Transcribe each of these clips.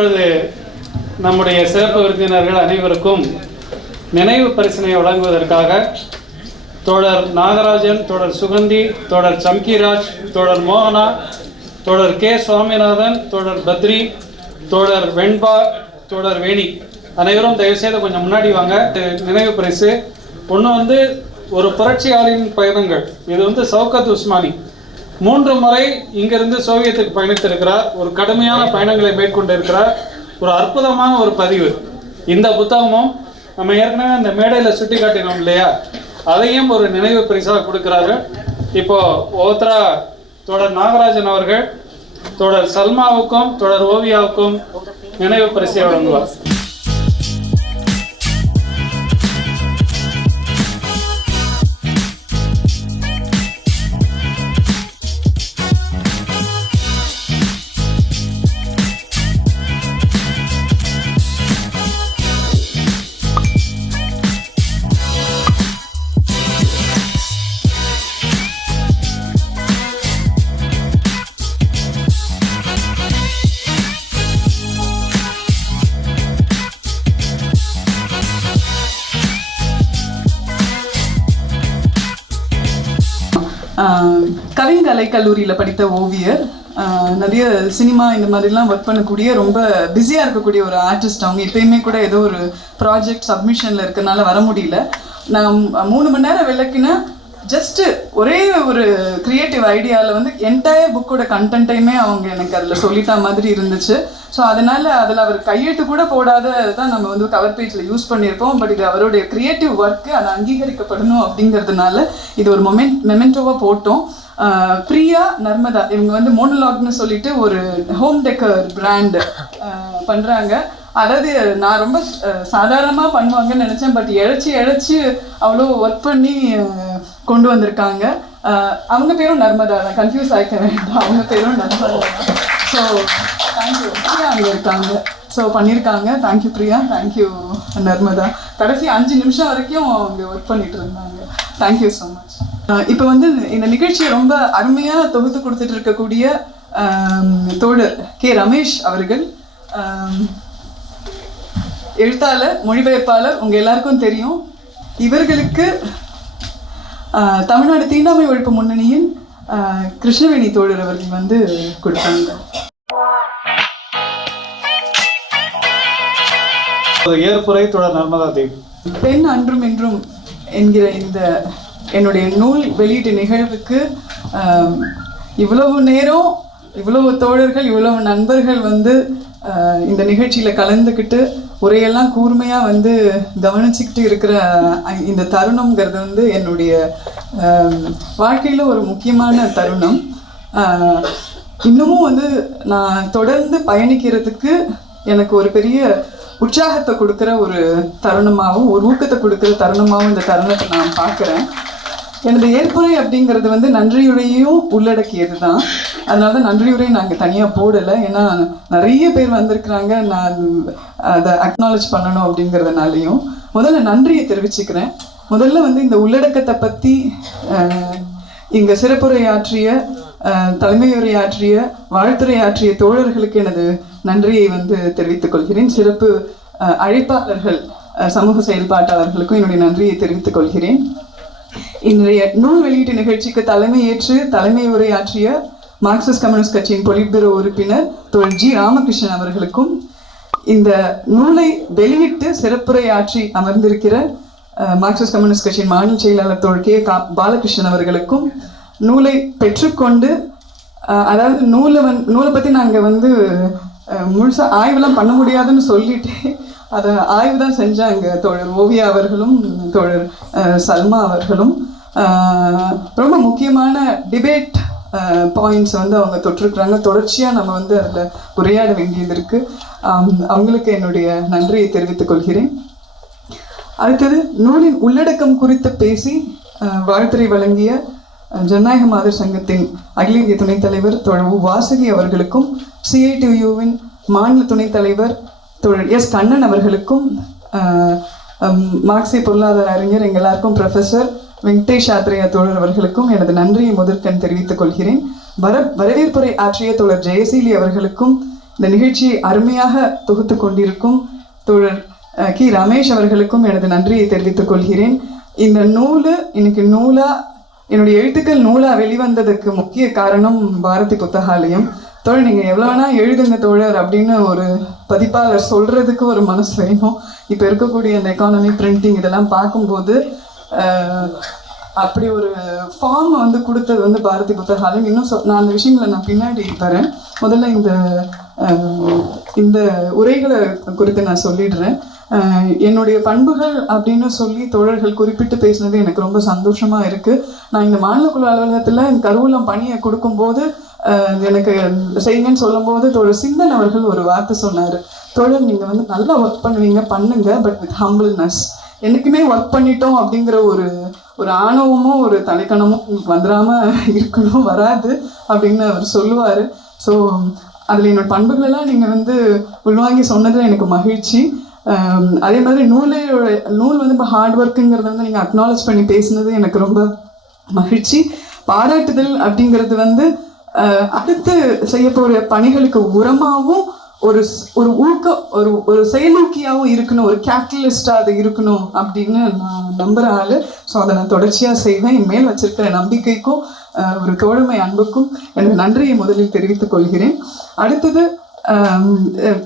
நம்முடைய சிறப்பு விருந்தினர்கள் அனைவருக்கும் நினைவு பரிசினை வழங்குவதற்காக தோழர் நாகராஜன், தோழர் சுகந்தி, தோழர் சம்கிராஜ், தோழர் மோகனா, தோழர் கே சுவாமிநாதன், தோழர் பத்ரி, தோழர் வெண்பா, தோழர் வேணி அனைவரும் தயவுசெய்து கொஞ்சம் முன்னாடி வாங்க. நினைவு பரிசு ஒன்று ஒரு புரட்சியாளரின் பயணங்கள். இது சௌகத் உஸ்மானி 3 முறை இங்கிருந்து சோவியத்துக்கு பயணித்திருக்கிறார். ஒரு கடுமையான பயணங்களை மேற்கொண்டிருக்கிறார். ஒரு அற்புதமான ஒரு பதிவு. இந்த புத்தகமும் நம்ம ஏற்கனவே அந்த மேடையில் சுட்டி காட்டினோம் இல்லையா, அதையும் ஒரு நினைவு பரிசாக கொடுக்கிறார்கள். இப்போ ஓத்ரா தோழர் நாகராஜன் அவர்கள் தோழர் சல்மாவுக்கும் தோழர் ஓவியாவுக்கும் நினைவு பரிசை வழங்குவார். கவின்கலை கல்லூரியில் படித்த ஓவியர், நிறைய சினிமா இந்த மாதிரிலாம் ஒர்க் பண்ணக்கூடிய ரொம்ப பிஸியாக இருக்கக்கூடிய ஒரு ஆர்டிஸ்ட். அவங்க எப்பயுமே கூட ஏதோ ஒரு ப்ராஜெக்ட் சப்மிஷனில் இருக்கிறனால வர முடியல. நான் 3 மணி நேரம் விளக்கின ஜஸ்ட்டு ஒரே ஒரு க்ரியேட்டிவ் ஐடியாவில் என்டையர் புக்கோட கண்டென்ட்டையுமே அவங்க எனக்கு அதில் சொல்லிட்டா மாதிரி இருந்துச்சு. ஸோ அதனால் அதில் அவர் கையெழுத்து கூட போடாத தான் நம்ம கவர் பேஜில் யூஸ் பண்ணியிருப்போம். பட் இது அவருடைய க்ரியேட்டிவ் ஒர்க்கு, அது அங்கீகரிக்கப்படணும் அப்படிங்கிறதுனால இது ஒரு மெமெண்டோவாக போட்டோம். பிரியா நர்மதா இவங்க மோனோலாக்னு சொல்லிட்டு ஒரு ஹோம் டெக்கர் பிராண்டு பண்ணுறாங்க. அதாவது நான் ரொம்ப சாதாரணமாக பண்ணுவாங்கன்னு நினச்சேன். பட் இழைச்சி அவ்வளோ ஒர்க் பண்ணி கொண்டு வந்திருக்காங்க. அவங்க பேரும் நர்மதா தான், கன்ஃபியூஸ் ஆகிக்க வேண்டாம், அவங்க பேரும் நர்மதா தான். So thank you. பிரியா அங்கே இருக்காங்க, ஸோ பண்ணியிருக்காங்க. Thank you Priya, thank you Narmada. கடைசி 5 நிமிஷம் வரைக்கும் அவங்க ஒர்க் பண்ணிட்டு இருந்தாங்க. Thank you so much. இப்போ இந்த நிகழ்ச்சியை ரொம்ப அருமையாக தொகுத்து கொடுத்துட்டு இருக்கக்கூடிய தோழர் கே ரமேஷ் அவர்கள், எழுத்தாளர், மொழிபெயர்ப்பாளர், உங்கள் எல்லாருக்கும் தெரியும். இவர்களுக்கு தமிழ்நாடு தீண்டாமை ஒழிப்பு முன்னணியின் கிருஷ்ணவேணி தோழர் அவர்கள் கொடுத்தாங்க. ஏற்புரை தோழர் நர்மதா தேவி. பெண் அன்றும் இன்றும் என்கிற இந்த என்னுடைய நூல் வெளியீட்டு நிகழ்வுக்கு இவ்வளவு நேரம், இவ்வளவு தோழர்கள், இவ்வளவு நண்பர்கள் இந்த நிகழ்ச்சியில் கலந்துக்கிட்டு உரையெல்லாம் கூர்மையாக கவனிச்சுக்கிட்டு இருக்கிற இந்த தருணம்ங்கிறது என்னுடைய வாழ்க்கையில் ஒரு முக்கியமான தருணம். இன்னமும் நான் தொடர்ந்து பயணிக்கிறதுக்கு எனக்கு ஒரு பெரிய உற்சாகத்தை கொடுக்குற ஒரு தருணமாகவும் ஒரு ஊக்கத்தை கொடுக்குற தருணமாகவும் இந்த தருணத்தை நான் பார்க்குறேன். எனது ஏற்புரை அப்படிங்கிறது நன்றியுரையும் உள்ளடக்கியது தான். அதனால தான் நன்றியுரை நாங்கள் தனியாக போடலை. ஏன்னா நிறைய பேர் வந்திருக்கிறாங்க, நான் அதை அக்னாலேஜ் பண்ணணும் அப்படிங்கிறதுனாலையும் முதல்ல நன்றியை தெரிவிச்சுக்கிறேன். முதல்ல இந்த உள்ளடக்கத்தை பற்றி இங்கே சிறப்புரையாற்றிய, தலைமையுரையாற்றிய, வாழ்த்துரையாற்றிய தோழர்களுக்கு எனது நன்றியை தெரிவித்துக் கொள்கிறேன். சிறப்பு அழைப்பாளர்கள், சமூக செயல்பாட்டாளர்களுக்கும் என்னுடைய நன்றியை தெரிவித்துக் கொள்கிறேன். இன்றைய நூல் வெளியீட்டு நிகழ்ச்சிக்கு தலைமையேற்று தலைமை உரையாற்றிய மார்க்சிஸ்ட் கம்யூனிஸ்ட் கட்சியின் பொலிட் பியூரோ உறுப்பினர் தோழர் ஜி ராமகிருஷ்ணன் அவர்களுக்கும், இந்த நூலை வெளியிட்டு சிறப்புரையாற்றி அமர்ந்திருக்கிற மார்க்சிஸ்ட் கம்யூனிஸ்ட் கட்சியின் மாநில செயலாளர் தோழர் கே பாலகிருஷ்ணன் அவர்களுக்கும், நூலை பெற்றுக்கொண்டு, அதாவது நூலை பற்றி நாங்கள் முழுசாக ஆய்வெல்லாம் பண்ண முடியாதுன்னு சொல்லிட்டு அதை ஆய்வு தான் செஞ்சாங்க தோழர் ஓவியா அவர்களும் தோழர் சல்மா அவர்களும். ரொம்ப முக்கியமான டிபேட் பாயிண்ட்ஸ் அவங்க தொட்டிருக்கிறாங்க. தொடர்ச்சியாக நம்ம அதில் உரையாட வேண்டியது இருக்குது. அவங்களுக்கு என்னுடைய நன்றியை தெரிவித்துக் கொள்கிறேன். அடுத்தது, நூலின் உள்ளடக்கம் குறித்து பேசி வாழ்த்துரை வழங்கிய ஜனநாயக மாதர் சங்கத்தின் அகில இந்திய துணைத் தலைவர் தோழர் வாசகி அவர்களுக்கும், CITUவின் மாநில துணைத் தலைவர் தோழர் எஸ் கண்ணன் அவர்களுக்கும், மார்க்சிய பொருளாதார அறிஞர் எங்கள் எல்லாருக்கும் ப்ரொஃபஸர் வெங்கடேஷ் ஆத்ரேயா தோழர் அவர்களுக்கும் எனது நன்றியை முதற்கண் தெரிவித்துக் கொள்கிறேன். வரவேற்புரை ஆற்றிய தோழர் ஜெயசீலி அவர்களுக்கும், இந்த நிகழ்ச்சியை அருமையாக தொகுத்து கொண்டிருக்கும் தோழர் கி ரமேஷ் அவர்களுக்கும் எனது நன்றியை தெரிவித்துக் கொள்கிறேன். இந்த நூல் இன்னைக்கு என்னுடைய எழுத்துக்கள் நூலா வெளிவந்ததுக்கு முக்கிய காரணம் பாரதி புத்தகாலயம். தோழர் நீங்கள் எவ்வளோ வேணால் எழுதுங்க தோழர் அப்படின்னு ஒரு பதிப்பாளர் சொல்கிறதுக்கு ஒரு மனசு வேணும். இப்போ இருக்கக்கூடிய இந்த எக்கானமி பிரிண்டிங் இதெல்லாம் பார்க்கும்போது அப்படி ஒரு ஃபார்ம் வந்து கொடுத்தது வந்து பாரதி புத்தகாலயம். இன்னும் நான் அந்த விஷயங்களை நான் பின்னாடி தரேன். முதல்ல இந்த உரைகளை குறித்து நான் சொல்லிடுறேன். என்னுடைய பண்புகள் அப்படின்னு சொல்லி தோழர்கள் குறிப்பிட்டு பேசினது எனக்கு ரொம்ப சந்தோஷமாக இருக்குது. நான் இந்த மாநிலக்குழு அலுவலகத்தில் இந்த கருவூலம் பணியை கொடுக்கும்போது எனக்கு செய்யுங்கன்னு சொல்லும்போது தோழர் சிந்தன் அவர்கள் ஒரு வார்த்தை சொன்னார். தோழர் நீங்கள் வந்து நல்லா ஒர்க் பண்ணுங்க பட் வித் ஹம்பிள்னஸ். எனக்குமே ஒர்க் பண்ணிட்டோம் அப்படிங்கிற ஒரு ஆணவமும் ஒரு தலைக்கணமும் உங்களுக்கு வந்துடாமல் இருக்கணும், வராது அப்படின்னு அவர் சொல்லுவார். ஸோ அதில் என்னோட பண்புகளெல்லாம் நீங்கள் வந்து உள்வாங்கி சொன்னதில் எனக்கு மகிழ்ச்சி. அதே மாதிரி நூல் வந்து இப்போ ஹார்ட் ஒர்க்குங்கிறத வந்து நீங்கள் அக்னாலேஜ் பண்ணி பேசுனது எனக்கு ரொம்ப மகிழ்ச்சி. பாராட்டுதல் அப்படிங்கிறது வந்து அடுத்து செய்ய போகிற பணிகளுக்கு உரமாகவும் ஒரு ஊக்கம் ஒரு செயலூக்கியாகவும் இருக்கணும், ஒரு கேட்டலிஸ்டாக அது இருக்கணும் அப்படின்னு நான் நம்புகிற ஆள். ஸோ அதை நான் தொடர்ச்சியாக செய்வேன். என் மேல் வச்சிருக்கிற நம்பிக்கைக்கும் ஒரு தோழமை அன்புக்கும் எனக்கு நன்றியை முதலில் தெரிவித்துக் கொள்கிறேன். அடுத்தது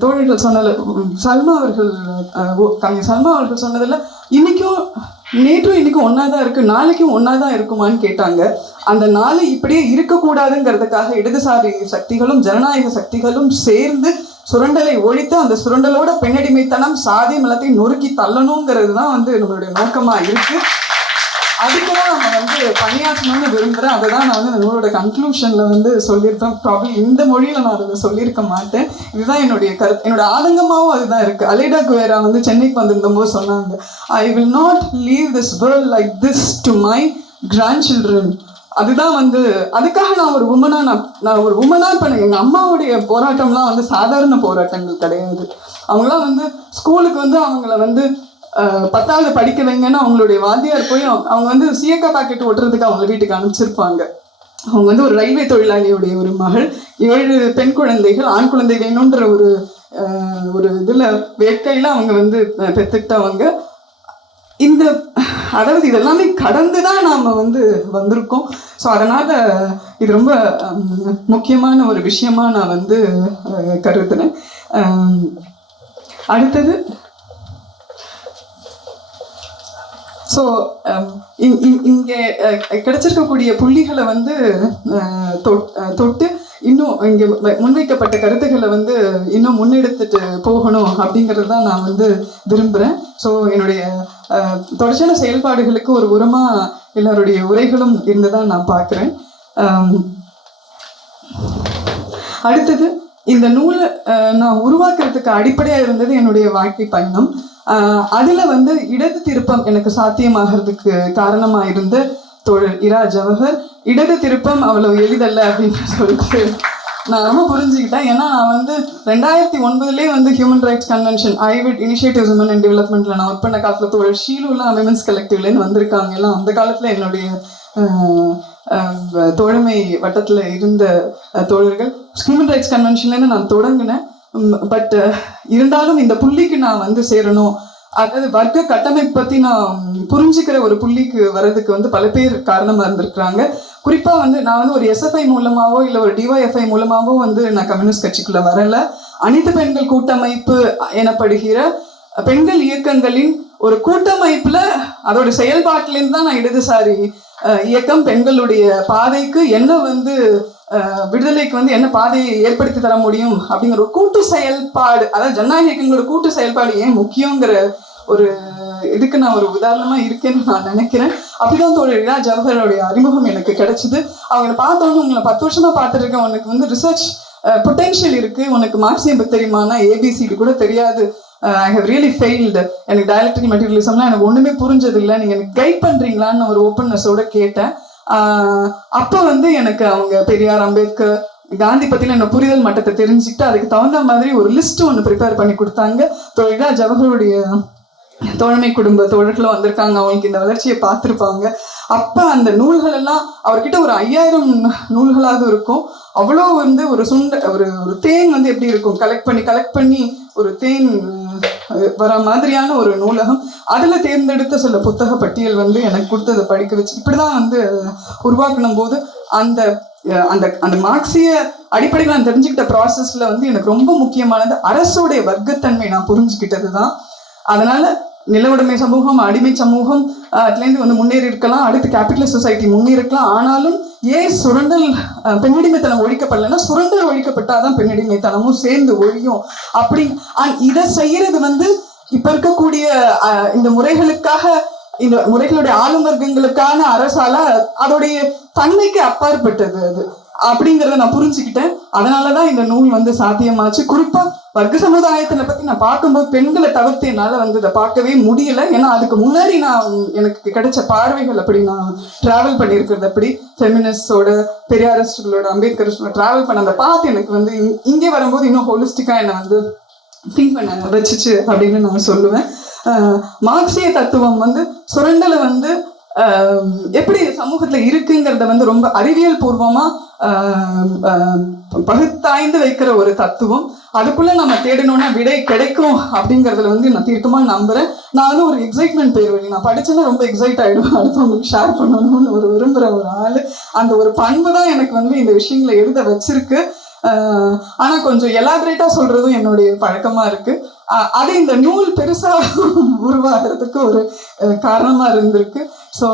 தோழர்கள் சொன்னதில் கவிஞர் சல்மா அவர்கள் சொன்னதில் நேற்றும் இன்னைக்கும் ஒன்றா தான் இருக்குது, நாளைக்கும் ஒன்றா தான் இருக்குமான்னு கேட்டாங்க. அந்த நாளை இப்படியே இருக்கக்கூடாதுங்கிறதுக்காக இடதுசாரி சக்திகளும் ஜனநாயக சக்திகளும் சேர்ந்து சுரண்டலை ஒழித்து அந்த சுரண்டலோட பெண்ணடிமைத்தனம் சாதி மலத்தையும் நொறுக்கி தள்ளணுங்கிறது தான் வந்து நம்மளுடைய நோக்கமாக இருக்குது. அதுக்குதான் நம்ம வந்து பணியாற்றணும்னு விரும்புகிறேன். அதை தான் நான் வந்து இந்த நூலோட கன்க்ளூஷனில் வந்து சொல்லியிருப்பேன். ப்ராப்ளி இந்த மொழியில் நான் அதை சொல்லியிருக்க மாட்டேன். இதுதான் என்னுடைய என்னோட ஆதங்கமாகவும் அதுதான் இருக்குது. அலைடா குவேரா வந்து சென்னைக்கு வந்திருந்தபோது சொன்னாங்க, I will not leave this world like this to my grand children. அதுதான் வந்து அதுக்காக நான் ஒரு உமனா இப்போ எங்கள் அம்மாவுடைய போராட்டம்லாம் வந்து சாதாரண போராட்டங்கள் கிடையாது. அவங்களாம் வந்து ஸ்கூலுக்கு வந்து அவங்கள வந்து 10வது படிக்க வைங்கன்னு அவங்களுடைய வாத்தியார் போய் அவங்க வந்து சீயக்கா பாக்கெட் ஒட்டுறதுக்கு அவங்க வீட்டுக்கு அனுப்பிச்சிருப்பாங்க. அவங்க வந்து ஒரு ரயில்வே தொழிலாளியுடைய ஒரு மகள், 7 பெண் குழந்தைகள், ஆண் குழந்தை வேணுன்ற ஒரு இதில் வேட்கையில் அவங்க வந்து பெற்றுக்கிட்டவங்க. அதாவது இதெல்லாமே கடந்து தான் நாம் வந்து வந்திருக்கோம். ஸோ அதனால் இது ரொம்ப முக்கியமான ஒரு விஷயமா நான் வந்து கருதுனேன். அடுத்தது ஸோ இங்கே கிடைச்சிருக்கக்கூடிய புள்ளிகளை வந்து தொட்டு இன்னும் இங்கே முன்வைக்கப்பட்ட கருத்துக்களை வந்து இன்னும் முன்னெடுத்துட்டு போகணும் அப்படிங்கிறது தான் நான் வந்து விரும்புகிறேன். ஸோ என்னுடைய தொடர்ச்சியான செயல்பாடுகளுக்கு ஒரு உரமாக எல்லாருடைய உரைகளும் இருந்ததான் நான் பார்க்குறேன். அடுத்தது இந்த நூலை நான் உருவாக்குறதுக்கு அடிப்படையாக இருந்தது என்னுடைய வாழ்க்கை பயணம். அதில் வந்து இடது திருப்பம் எனக்கு சாத்தியமாகிறதுக்கு காரணமாக இருந்த தோழர் இரா ஜவஹர். இடது திருப்பம் அவ்வளோ எளிதல்ல அப்படின்னு சொல்லிட்டு நான் ரொம்ப புரிஞ்சுக்கிட்டேன். ஏன்னா நான் வந்து 2009 வந்து ஹியூமன் ரைட்ஸ் கன்வென்ஷன் ஐவிட் இனிஷியேட்டிவ்ஸ் உமன் அண்ட் டெவலப்மெண்ட்டில் நான் ஒர்க் பண்ண காலத்தில் தோழர் ஷீலுலாம் விமென்ஸ் கலெக்டிவ்லேருந்து வந்திருக்காங்க. எல்லாம் அந்த காலத்தில் என்னுடைய தோழமை வட்டத்தில் இருந்த தோழர்கள். ஹியூமன் ரைட்ஸ் கன்வென்ஷன்லேருந்து நான் தொடங்கினேன். பட் இருந்தாலும் இந்த புள்ளிக்கு நான் வந்து சேரணும், அதாவது வர்க்க கட்டமைப்பு பற்றி நான் புரிஞ்சுக்கிற ஒரு புள்ளிக்கு வர்றதுக்கு வந்து பல பேர் காரணமாக இருந்திருக்கிறாங்க. குறிப்பாக வந்து நான் வந்து ஒரு எஸ்எஃப்ஐ மூலமாகவோ இல்லை ஒரு டிஒய்எஃப்ஐ மூலமாகவோ வந்து நான் கம்யூனிஸ்ட் கட்சிக்குள்ளே வரலை. அனைத்து பெண்கள் கூட்டமைப்பு எனப்படுகிற பெண்கள் இயக்கங்களின் ஒரு கூட்டமைப்பில் அதோட செயல்பாட்டிலேருந்து தான் நான் இடதுசாரி இயக்கம் பெண்களுடைய பாதைக்கு என்ன வந்து விடுதலைக்கு வந்து என்ன பாதையை ஏற்படுத்தி தர முடியும் அப்படிங்கிற ஒரு கூட்டு செயல்பாடு, அதாவது ஜனநாயக இயக்கங்களோட கூட்டு செயல்பாடு ஏன் முக்கியங்கிற ஒரு இதுக்கு நான் ஒரு உதாரணமா இருக்கேன்னு நான் நினைக்கிறேன். அப்படிதான் தோழர் இரா ஜவஹருடைய அறிமுகம் எனக்கு கிடைச்சிது. அவங்களை பார்த்தோன்னு உங்களை 10 வருஷமா பார்த்துருக்கேன், உனக்கு வந்து ரிசர்ச் பொட்டென்ஷியல் இருக்கு, உனக்கு மார்க்சியம் தெரியுமானா ஏபிசிடி கூட தெரியாது, ஐ ஹவ் ரியலி ஃபெயில்டு, எனக்கு டயலக்டிக் மெட்டீரியலிசம்லாம் எனக்கு ஒன்றுமே புரிஞ்சது இல்லை, நீங்கள் எனக்கு கைட் பண்ணுறீங்களான்னு ஒரு ஓப்பன்னஸோட கேட்டேன். அப்போ வந்து எனக்கு அவங்க பெரியார், அம்பேத்கர், காந்தி பற்றின என்ன புரிதல் மட்டத்தை தெரிஞ்சுக்கிட்டு அதுக்கு தகுந்த மாதிரி ஒரு லிஸ்ட் ஒன்று ப்ரிப்பேர் பண்ணி கொடுத்தாங்க. இரா ஜவஹருடைய தோழமை குடும்ப தோழர்களும் வந்திருக்காங்க, அவங்களுக்கு இந்த வளர்ச்சியை பார்த்துருப்பாங்க. அப்போ அந்த நூல்கள் எல்லாம் அவர்கிட்ட ஒரு 5000 நூல்களாக இருக்கும். அவ்வளோ வந்து ஒரு ஒரு ஒரு தேன் வந்து எப்படி இருக்கும், கலெக்ட் பண்ணி ஒரு தேன் வர மாதிரியான ஒரு நூலகம். அதில் தேர்ந்தெடுத்த சில புத்தக பட்டியல் வந்து எனக்கு கொடுத்ததை படிக்க வச்சு இப்படிதான் வந்து உருவாக்கணும் போது அந்த அந்த அந்த மார்க்சிய அடிப்படையில் நான் தெரிஞ்சுக்கிட்ட ப்ராசஸ்ல வந்து எனக்கு ரொம்ப முக்கியமானது அரசோடைய வர்க்கத்தன்மை நான் புரிஞ்சுக்கிட்டது தான். அதனால நிலவுடைமை சமூகம், அடிமை சமூகம் அதுலேருந்து வந்து முன்னேறி இருக்கலாம், அடுத்து கேபிட்டலிஸ்ட் சொசைட்டி முன்னேறிருக்கலாம். ஆனாலும் ஏன் சுரண்டல் பெண்ணடிமைத்தனம் ஒழிக்கப்படலைன்னா சுரண்டல் ஒழிக்கப்பட்டாதான் பெண்ணடிமைத்தனமும் சேர்ந்து ஒழியும் அப்படி. இதை செய்யறது வந்து இப்ப இருக்கக்கூடிய இந்த முறைகளுக்காக, இந்த முறைகளுடைய ஆளும் வர்க்கங்களுக்கான அரசால அதோடைய தன்மைக்கு அப்பாற்பட்டது அது அப்படிங்கிறத நான் புரிஞ்சுக்கிட்டேன். அதனாலதான் இந்த நூல் வந்து சாத்தியமாச்சு. குறிப்பா வர்க்க சமுதாயத்தினை பத்தி நான் பார்க்கும்போது பெண்களை தவிர்த்து என்னால வந்து இதை பார்க்கவே முடியல. ஏன்னா அதுக்கு முன்னாடி நான் எனக்கு கிடைச்ச பார்வைகள் அப்படி, நான் டிராவல் பண்ணியிருக்கிறது அப்படி, ஃபெமினிஸ்டோட, பெரியாரிஸ்டுகளோட, அம்பேத்கரிஸ்டோட டிராவல் பண்ண அந்த பார்த்து எனக்கு வந்து இங்கே வரும்போது இன்னும் ஹோலிஸ்டிக்கா என்னை வந்து திங்க் பண்ண வச்சுச்சு அப்படின்னு நான் சொல்லுவேன். மார்க்சிய தத்துவம் வந்து சுரண்டலை வந்து எப்படி சமூகத்துல இருக்குங்கிறத வந்து ரொம்ப அறிவியல் பூர்வமா பகுத்தாய்ந்து வைக்கிற ஒரு தத்துவம். அதுக்குள்ள நம்ம தேடணும்னா விடை கிடைக்கும் அப்படிங்கறதுல வந்து நான் தீர்க்கமா நம்புறேன். நான் வந்து ஒரு எக்ஸைட்மெண்ட் பேர் நான் படிச்சேன்னா ரொம்ப எக்ஸைட் ஆயிடுவேன், அடுத்து உங்களுக்கு ஷேர் பண்ணணும்னு விரும்புற ஒரு ஆளு. அந்த ஒரு பண்பு தான் எனக்கு வந்து இந்த விஷயங்களை எழுத வச்சிருக்கு. ஆனா கொஞ்சம் எலாபரேட்டா சொல்றதும் என்னுடைய பழக்கமா இருக்கு. அது இந்த நூல் பெருசா உருவாகிறதுக்கு ஒரு காரணமா இருந்திருக்கு. ஸோ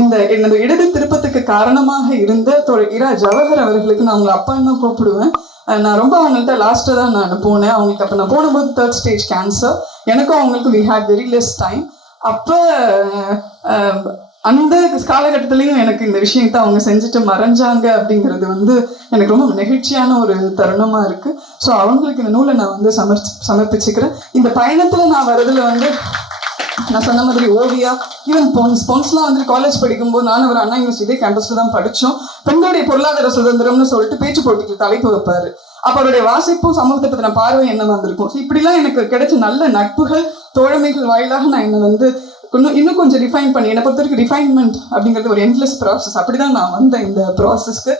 இந்த என்னோட இடது திருப்பத்துக்கு காரணமாக இருந்த இரா ஜவஹர் அவர்களுக்கு நான் அவங்களை அப்பான்னு தான் கூப்பிடுவேன். நான் ரொம்ப அவங்கள்ட்ட லாஸ்ட்டாக தான் நான் போனேன். அவங்களுக்கு அப்போ நான் போனபோது 3rd stage கேன்சர். எனக்கும் அவங்களுக்கும் we had very less time. அப்போ அந்த காலகட்டத்திலையும் எனக்கு இந்த விஷயத்தை அவங்க செஞ்சுட்டு மறைஞ்சாங்க அப்படிங்கிறது வந்து எனக்கு ரொம்ப நெகிழ்ச்சியான ஒரு தருணமா இருக்கு. ஸோ அவங்களுக்கு இந்த நூலை நான் வந்து சமர்ப்பிச்சுக்கிறேன். இந்த பயணத்துல நான் வரதுல வந்து நான் சொன்ன மாதிரி ஓவியா, ஈவன் பொன்ஸ்லாம் வந்து காலேஜ் படிக்கும்போது நானும் ஒரு அண்ணா யூனிவர்சிட்டி கேம்பஸ்ல தான் படித்தோம். பெண்களுடைய பொருளாதார சுதந்திரம்னு சொல்லிட்டு பேச்சு போட்டிக்கு தலைப்பு வைப்பாரு. அப்போ அவருடைய வாசிப்பும் சமூகத்தை பற்றின பார்வை என்ன வந்திருக்கும். ஸோ இப்படிலாம் எனக்கு கிடைச்ச நல்ல நட்புகள், தோழமைகள் வாயிலாக நான் என்னை வந்து இன்னும் கொஞ்சம் ரிஃபைன் பண்ணி, என்னை பொறுத்த வரைக்கும் ரிஃபைன்மெண்ட் அப்படிங்கிறது ஒரு எண்ட்லெஸ் ப்ராசஸ். அப்படிதான் நான் வந்தேன் இந்த ப்ராசஸ்க்கு.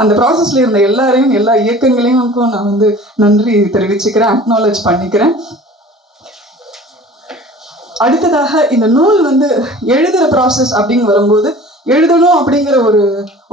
அந்த ப்ராசஸ்ல இருந்த எல்லாரையும், எல்லா இயக்கங்களையும் நான் வந்து நன்றி தெரிவிச்சுக்கிறேன், அக்னாலேஜ் பண்ணிக்கிறேன். அடுத்ததாக இந்த நூல் வந்து எழுதுற ப்ராசஸ் அப்படின்னு வரும்போது எழுதணும் அப்படிங்கிற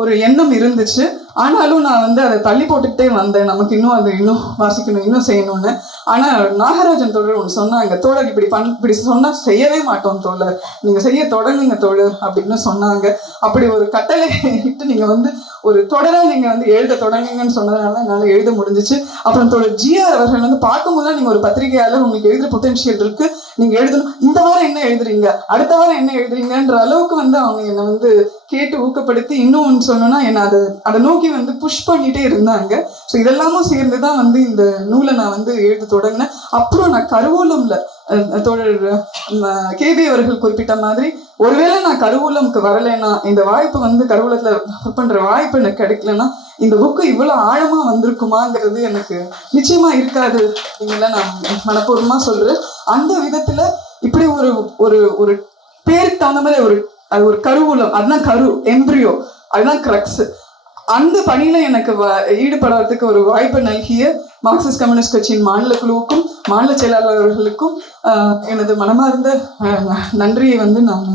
ஒரு எண்ணம் இருந்துச்சு. ஆனாலும் நான் வந்து அதை தள்ளி போட்டுக்கிட்டே வந்தேன். நமக்கு இன்னும் வாசிக்கணும், இன்னும் செய்யணும்னு. ஆனால் நாகராஜன் தோழர் ஒன்று சொன்னாங்க, தோழர் இப்படி சொன்னால் செய்யவே மாட்டோம் தோழர், நீங்கள் செய்ய தொடங்குங்க தோழர் அப்படின்னு சொன்னாங்க. அப்படி ஒரு கட்டளை இட்டு நீங்கள் வந்து ஒரு தொடராக நீங்கள் வந்து எழுத தொடங்குங்கன்னு சொன்னதுனால என்னால் எழுத முடிஞ்சிச்சு. அப்புறம் தோழர் ஜிஆர் அவர்கள் வந்து பார்க்கும்போது தான் நீங்கள் ஒரு பத்திரிகையாளர், உங்களுக்கு எழுதுகிற பொட்டன்ஷியல் இருக்கு, நீங்கள் எழுதணும், இந்த வாரம் என்ன எழுதுறீங்க, அடுத்த வாரம் என்ன எழுதுறீங்கன்ற அளவுக்கு வந்து அவங்க என்னை வந்து கேட்டு ஊக்கப்படுத்தி இன்னும் சொல்லணும்னா என்னை அதை நோக்கி வந்து புஷ் பண்ணிட்டே இருந்தாங்க. ஸோ இதெல்லாமும் சேர்ந்து தான் வந்து இந்த நூலை நான் வந்து எழுத தொடங்கினேன். அப்புறம் நான் கருவூலம்ல தோழர் கேபி அவர்கள் குறிப்பிட்ட மாதிரி, ஒருவேளை நான் கருவூலம்க்கு வரலைன்னா, இந்த வாய்ப்பு வந்து கருவூலத்துல பண்ற வாய்ப்பு எனக்கு கிடைக்கலன்னா இந்த புக்கு இவ்வளவு ஆழமா வந்திருக்குமாங்கிறது எனக்கு நிச்சயமா இருக்காது அப்படிங்கிற நான் மனப்பூர்வமா சொல்றேன். அந்த விதத்துல இப்படி ஒரு பேருக்கு தகுந்த மாதிரி அது ஒரு கருவூலம், அதுதான் எம்ப்ரியோ, அதுதான் கிரக்ஸ். அந்த பணியில எனக்கு ஈடுபடுறதுக்கு ஒரு வாய்ப்பு நல்கிய மார்க்சிஸ்ட் கம்யூனிஸ்ட் கட்சியின் மாநில குழுவுக்கும் மாநில செயலாளர்களுக்கும் எனது மனமார்ந்த நன்றியை வந்து நான்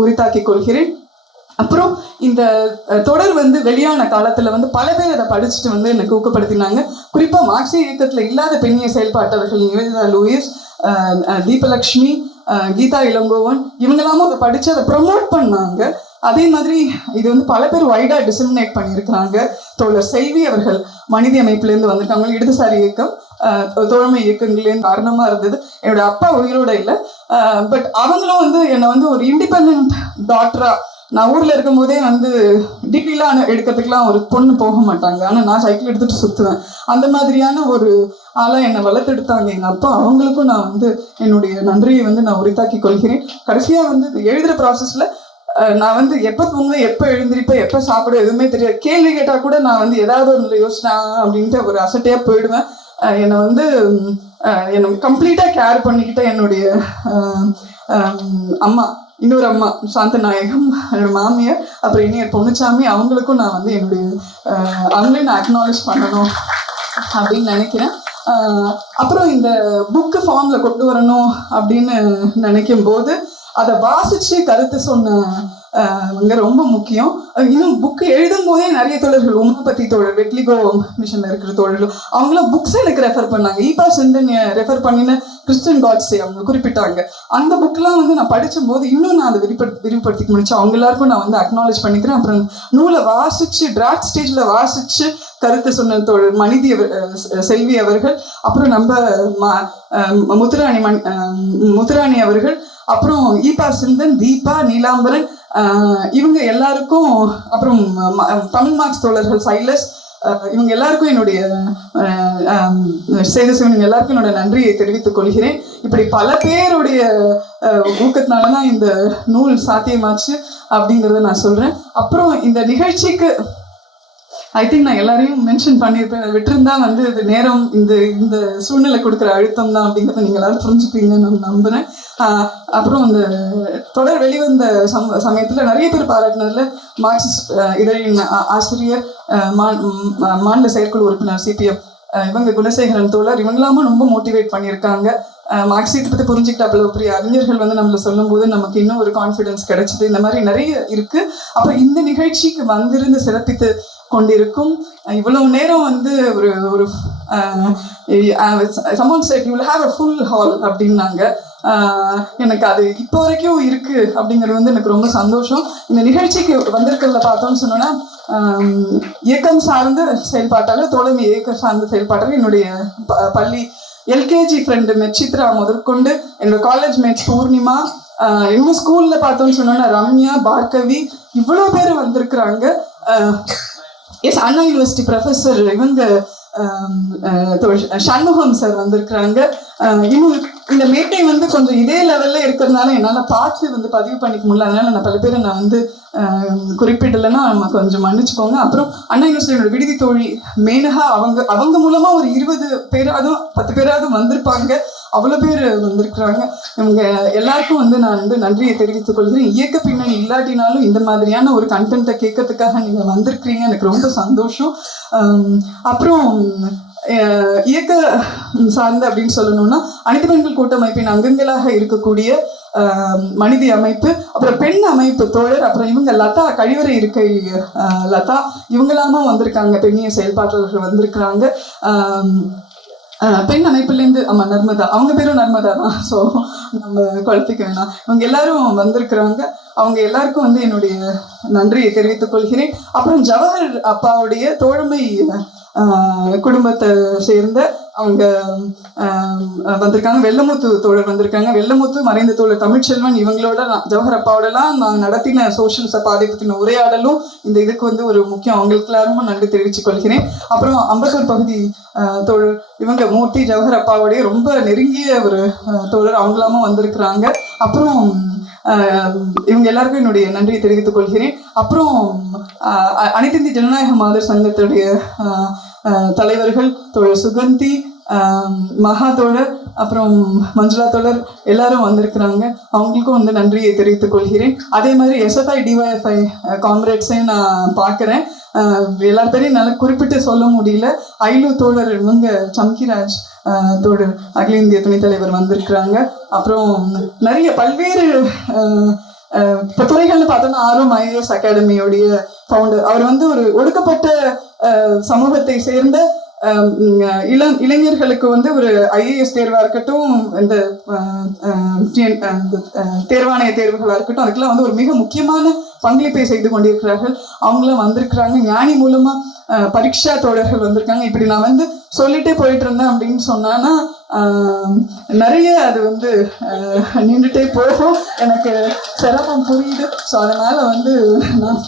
உரித்தாக்கிக் கொள்கிறேன். அப்புறம் இந்த தொடர் வந்து வெளியான காலத்துல வந்து பல பேர் அதை படிச்சுட்டு வந்து எனக்கு ஊக்கப்படுத்தினாங்க. குறிப்பா மார்க்சிய இயக்கத்துல இல்லாத பெண்ணிய செயல்பாட்டவர்கள் நிவேதிதா லூயிஸ், தீபலக்ஷ்மி, கீதா இளங்கோவன், இவங்கெல்லாமும் அதை படிச்சு அதை ப்ரமோட் பண்ணாங்க. அதே மாதிரி இது வந்து பல பேர் வைடா டிசமினேட் பண்ணியிருக்கிறாங்க. தோழர் செல்வி அவர்கள் மனித அமைப்புலேருந்து வந்திருக்காங்க. இடதுசாரி இயக்கம், தோழமை இயக்கங்கள்லேருந்து காரணமா இருந்தது. என்னோட அப்பா உயிரோட இல்லை, பட் அவங்களும் வந்து என்னை வந்து ஒரு இண்டிபெண்ட் டாக்டரா, நான் ஊர்ல இருக்கும் போதே வந்து டிகிரிலாம் எடுக்கிறதுக்குலாம் ஒரு பொண்ணு போக மாட்டாங்க, ஆனால் நான் சைக்கிள் எடுத்துட்டு சுற்றுவேன். அந்த மாதிரியான ஒரு ஆளாக என்னை வளர்த்தெடுத்தாங்க எங்கள் அப்பா. அவங்களுக்கும் நான் வந்து என்னுடைய நன்றியை வந்து நான் உரித்தாக்கி கொள்கிறேன். கடைசியாக வந்து எழுதுகிற ப்ராசஸில் நான் வந்து எப்போ தூங்குவேன், எப்போ எழுந்திருப்பேன், எப்போ சாப்பிட எதுவுமே தெரியாது. கேள்வி கேட்டால் கூட நான் வந்து ஏதாவது ஒன்று யோசிச்சேன் அப்படின்ட்டு ஒரு அசட்டையாக போயிடுவேன். என்னை வந்து என்னை கம்ப்ளீட்டாக கேர் பண்ணிக்கிட்ட என்னுடைய அம்மா இன்னொரு அம்மா சாந்தநாயகம், என்னோட மாமியார், அப்புறம் இனியர் பொன்னுச்சாமி, அவங்களுக்கும் நான் வந்து என்னுடைய அவங்களையும் நான் அக்னாலேஜ் பண்ணணும் அப்படின்னு நினைக்கிறேன். அப்புறம் இந்த புக்கு ஃபார்மில் கொண்டு வரணும் அப்படின்னு நினைக்கும் போது அதை வாசித்து கருத்து சொன்ன ரொம்ப முக்கியம். இன்னும் புக்கு எழுதும் போதே நிறைய தோழர்கள், உமாபதி தோழர், வெட்லிகோ மிஷனில் இருக்கிற தோழர்கள், அவங்களாம் புக்ஸ் எனக்கு ரெஃபர் பண்ணாங்க. ஈபா சிந்தன் ரெஃபர் பண்ணின கிறிஸ்டியன் காட்ஸே அவங்க குறிப்பிட்டாங்க. அந்த புக்கெலாம் வந்து நான் படிக்கும்போது இன்னும் நான் அதை விரிவுபடுத்திக்க முடிச்சேன். அவங்க எல்லாருக்கும் நான் வந்து அக்னாலேஜ் பண்ணிக்கிறேன். அப்புறம் நூலை வாசித்து டிராஃப்ட் ஸ்டேஜில் வாசித்து கருத்து சொன்ன தோழர் மனிதி செல்வி அவர்கள், அப்புறம் நம்ம முத்துராணி அவர்கள், அப்புறம் ஈபா சிந்தன், தீபா, நீலாம்பரன், இவங்க எல்லாருக்கும், அப்புறம் தமிழ் மார்க்ஸ் தோழர்கள் சைலஸ், இவங்க எல்லாருக்கும் என்னுடைய சேதசிவன் எல்லாருக்கும் என்னோட நன்றியை தெரிவித்துக் கொள்கிறேன். இப்படி பல பேருடைய ஊக்கத்தினால தான் இந்த நூல் சாத்தியமாச்சு அப்படிங்கிறத நான் சொல்கிறேன். அப்புறம் இந்த நிகழ்ச்சிக்கு ஐ திங்க் நான் எல்லாரையும் மென்ஷன் பண்ணியிருப்பேன். விட்டுருந்தா வந்து இது நேரம் இந்த சூழ்நிலை கொடுக்குற அழுத்தம் தான் அப்படிங்கிறத நீங்கள் எல்லாரும் புரிஞ்சுக்குவீங்கன்னு நான் நம்புகிறேன். அப்புறம் இந்த தொடர் வெளிவந்த சமயத்தில் நிறைய பேர் பாராட்டினதில் மார்க்சிஸ்ட் இதழின் ஆசிரியர், மாநில செயற்குழு உறுப்பினர் சிபிஎம் இவங்க குணசேகரன் தோழர், இவங்களாமும் ரொம்ப மோட்டிவேட் பண்ணியிருக்காங்க. மார்க்சியத்தை பற்றி புரிஞ்சுக்கிட்ட அவ்வளோ பெரிய அறிஞர்கள் வந்து நம்மளை சொல்லும்போது நமக்கு இன்னும் ஒரு கான்ஃபிடென்ஸ் கிடைச்சிது. இந்த மாதிரி நிறைய இருக்குது. அப்புறம் இந்த நிகழ்ச்சிக்கு வந்திருந்து சிறப்பித்து கொண்டிருக்கும் இவ்வளவு நேரம் வந்து ஒரு someone said you will have a full hall அப்படின்னாங்க. எனக்கு அது இப்போ வரைக்கும் இருக்கு அப்படிங்கிறது வந்து எனக்கு ரொம்ப சந்தோஷம். இந்த நிகழ்ச்சிக்கு வந்திருக்கிறத பார்த்தோம்னு சொன்னோன்னா, இயக்கம் சார்ந்த செயல்பாட்டாளர், தோழமை இயக்கம் சார்ந்த செயல்பாட்டாளர், என்னுடைய பள்ளி எல்கேஜி ஃப்ரெண்டு மெச்சித்ரா முதற்கொண்டு என்னோட காலேஜ் மேட்ச் பூர்ணிமா, எங்கள் ஸ்கூலில் பார்த்தோம்னு சொன்னோன்னா ரம்யா, பார்கவி, இவ்வளோ பேர் வந்திருக்கிறாங்க. எஸ், அண்ணா யூனிவர்சிட்டி ப்ரொஃபஸர் இவங்க சண்முகம் சார் வந்திருக்கிறாங்க. இன்னும் இந்த மேட்டை வந்து கொஞ்சம் இதே லெவலில் இருக்கிறதுனால என்னால் பார்த்து வந்து பதிவு பண்ணிக்க முடியல. அதனால நான் பல பேரை நான் வந்து குறிப்பிடலைன்னா நம்ம கொஞ்சம் மன்னிச்சுக்கோங்க. அப்புறம் அண்ணா யூனிவர்சிட்டியோட விடுதி தோழி மேனகா, அவங்க மூலமாக ஒரு 20 பேராவது 10 பேராவது வந்திருப்பாங்க. அவ்வளோ பேர் வந்திருக்கிறாங்க. இவங்க எல்லாருக்கும் வந்து நான் வந்து நன்றியை தெரிவித்துக் கொள்கிறேன். இயக்க பின்னணி இல்லாட்டினாலும் இந்த மாதிரியான ஒரு கண்டென்ட்டை கேட்கறதுக்காக நீங்கள் வந்திருக்கிறீங்க, எனக்கு ரொம்ப சந்தோஷம். அப்புறம் இயக்க சார்ந்த அப்படின்னு சொல்லணும்னா, அனைத்து பெண்கள் கூட்டமைப்பின் அங்கங்களாக இருக்கக்கூடிய மனித அமைப்பு, அப்புறம் பெண் அமைப்பு தோழர், அப்புறம் இவங்க லதா, கழிவறை இருக்கை லதா, இவங்களாமும் வந்திருக்காங்க. பெண்ணிய செயல்பாட்டாளர்கள் வந்திருக்கிறாங்க. பெண் அமைப்புலேருந்து நர்மதா, அவங்க பேரும் நர்மதா தான், ஸோ நம்ம குழப்பிக்க வேணாம். இவங்க எல்லாரும் வந்திருக்கிறாங்க. அவங்க எல்லாருக்கும் வந்து என்னுடைய நன்றியை தெரிவித்துக் கொள்கிறேன். அப்புறம் ஜவஹர் அப்பாவுடைய தோழமை குடும்பத்தை சேர்ந்த அவங்க வந்திருக்காங்க. வெள்ளமுத்து தோழர் வந்திருக்காங்க. வெள்ளமுத்து, மறைந்த தோழர் தமிழ்ச்செல்வன், இவங்களோட ஜவஹர் அப்பாவோடலாம் நான் நடத்தின சோஷியல் சப்பாதை பற்றின உரையாடலும் இந்த இதுக்கு வந்து ஒரு முக்கியம். அவங்களுக்கு எல்லாரும் நன்றி தெரிவித்துக் கொள்கிறேன். அப்புறம் அம்பத்தூர் பகுதி தோழர் இவங்க மூர்த்தி, ஜவஹர் அப்பாவோடைய ரொம்ப நெருங்கிய ஒரு தோழர், அவங்களாமும் வந்திருக்கிறாங்க. அப்புறம் இவங்க எல்லாருக்கும் என்னுடைய நன்றியை தெரிவித்துக் கொள்கிறேன். அப்புறம் அனைத்து இந்திய ஜனநாயக மாதர் சங்கத்துடைய தலைவர்கள் தோழர் சுகந்தி, மகா தோழர், அப்புறம் மஞ்சுளா தோழர் எல்லாரும் வந்திருக்கிறாங்க. அவங்களுக்கும் வந்து நன்றியை தெரிவித்துக் கொள்கிறேன். அதே மாதிரி எஸ்எஃப்ஐ டிஒய்எஃப்ஐ காம்ரேட்ஸையும் நான் பார்க்குறேன். எல்லார் பேரையும் நல்லா குறிப்பிட்டு சொல்ல முடியல. ஐலு தோழர் இவங்க, சம்கிராஜ் தோழர் அகில இந்திய துணைத் தலைவர் வந்திருக்கிறாங்க. அப்புறம் நிறைய பல்வேறு இப்போ துறைகள்னு பார்த்தோம்னா IAS அகாடமியோடைய ஃபவுண்டர், அவர் வந்து ஒரு ஒடுக்கப்பட்ட சமூகத்தை சேர்ந்த இளைஞர்களுக்கு வந்து ஒரு IAS தேர்வாக இருக்கட்டும், இந்த தேர்வாணைய தேர்வுகளாக இருக்கட்டும், அதுக்கெல்லாம் வந்து ஒரு மிக முக்கியமான பங்களிப்பை செய்து கொண்டிருக்கிறார்கள். அவங்களும் வந்திருக்கிறாங்க. ஞானி மூலமா பரீட்சா தோழர்கள் வந்திருக்காங்க. இப்படி நான் வந்து சொல்லிட்டே போயிட்டு இருந்தேன் அப்படின்னு சொன்னான்னா நிறைய அது வந்து நின்றுட்டே போகும். எனக்கு சிரமம் புரியுது. ஸோ அதனால வந்து நான்